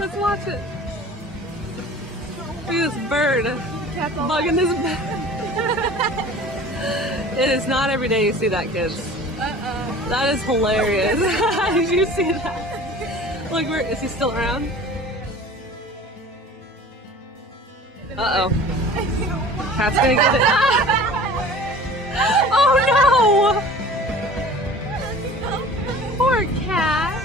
Let's watch it. Look at this bird bugging this bed. It is not every day you see that, kids. That is hilarious. Did you see that? Look, where is he still around? Uh-oh. Cat's gonna get it. Oh no! Poor cat.